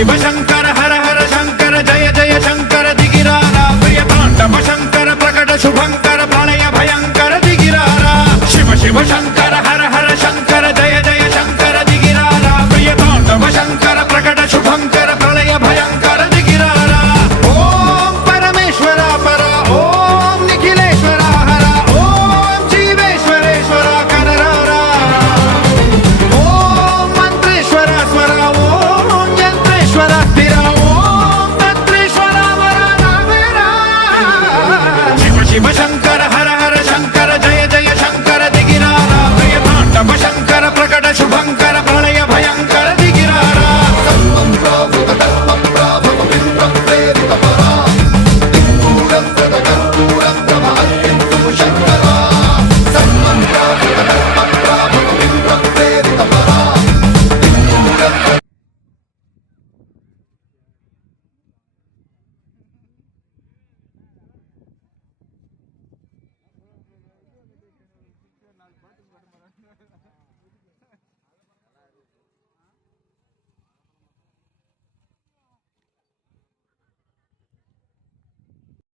शिव शंकर हर हर शंकर जय जय शंकर दिगिरारा प्रिय तांडव शंकर प्रकट शुभंकर प्रलय भयंकर दिगिरारा शिव शिव शंकर हर हर शंकर जय जय शंकर दिगिरारा प्रिय तांडव शंकर प्रकट शुभंकर प्रलय भयंकर दिगिरारा ओम परमेश्वरा परा ओम निखिलेश्वरा हरा ओम जीवेश्वरेश्वरा कनरारा ओम मंत्रेश्वरा स्वरा ओम यंत्रेश्वरा स्थिरा ओम तंत्रेश्वरा वरा नावेरा शिव शिव शंकर हर हर शंकर जय जय शंकर दिगिरारा प्रिय तांडव शंकर प्रकट शुभंकर प्रलय भयंकर दिगिरारा నాలుగు పాటలు పాడమరా